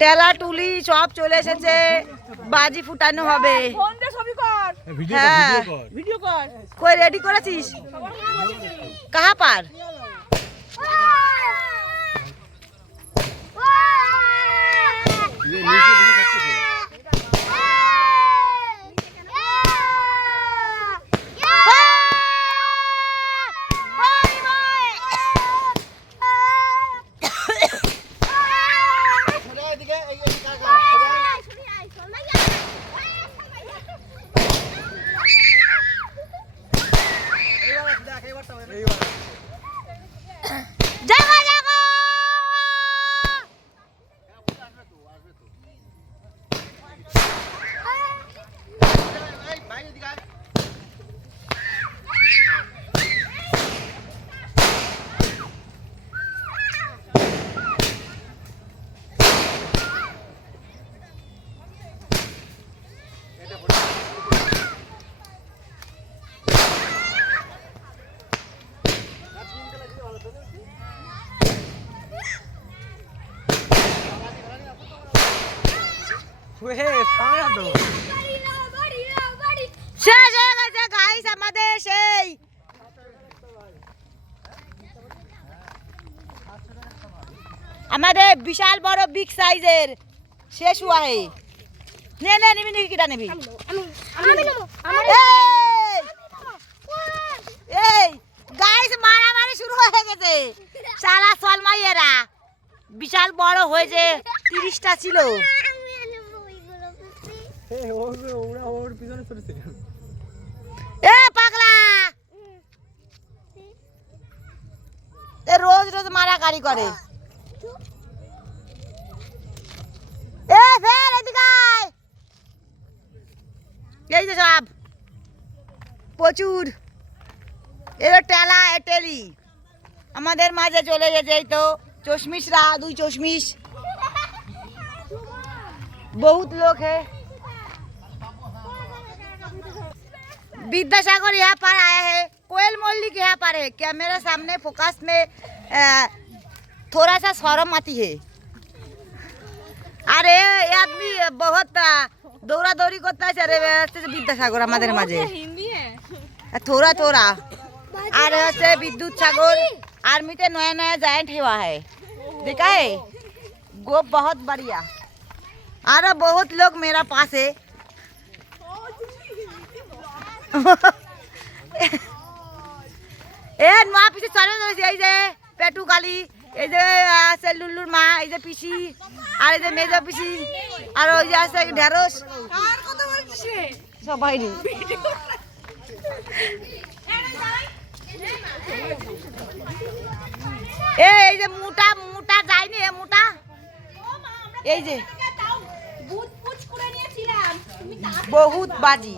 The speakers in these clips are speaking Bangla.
টেলা টুলি সব চলে এসেছে, বাজি ফুটানো হবে। হ্যাঁ কই রেডি করেছিস? কাহা পার? আমাদের সেই আমাদের বিশাল বড় বিগ সাইজের শেষ हुआ है। নে নে নিবি নাকি কিটা নিবি? এই গাইস মারামারি শুরু হয়ে গেছে। শালা সলমাইয়েরা বিশাল বড় হয়েছে, 30টা ছিল। এ পাগলা এ রোজ রোজ মারাকারি করে। এ ফের এদিকে আয়। এই যে সব প্রচুর এর টেলা এটেলি আমাদের মাঝে চলে গেছে। এই তো চশমিশরা, 2 চশমিশ, बहुत लोग है। विद्यासागर यहाँ पर आया है, कोयल मल्लिक यहाँ पर है। क्या मेरे सामने फोकस में थोड़ा सा शर्म आती है। अरे ये आदमी बहुत दौड़ा दौड़ी करता है। अरे विद्यासागर हमारे माझे थोड़ा थोड़ा अरे से विद्युत सागर आर्मी ते नया नया जॉइंट हुआ है, देखा है गो बहुत बढ़िया। अरे बहुत लोग मेरा पास है। এ নোয়া পিসি চলে যাচ্ছে। এই যে পেটু কালি, এই যে আছে লুল্লুর মা, এই যে পিসি, আর এই যে মেজো পিসি, আর ওই যে আছে ঢেঁড়স। কার কথা বলছিস রে? সবাই রে। এই যে মোটা মোটা যায়নি, এ মোটা এই যে বহুত বাজি।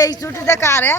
এই ছুটি দেখা রে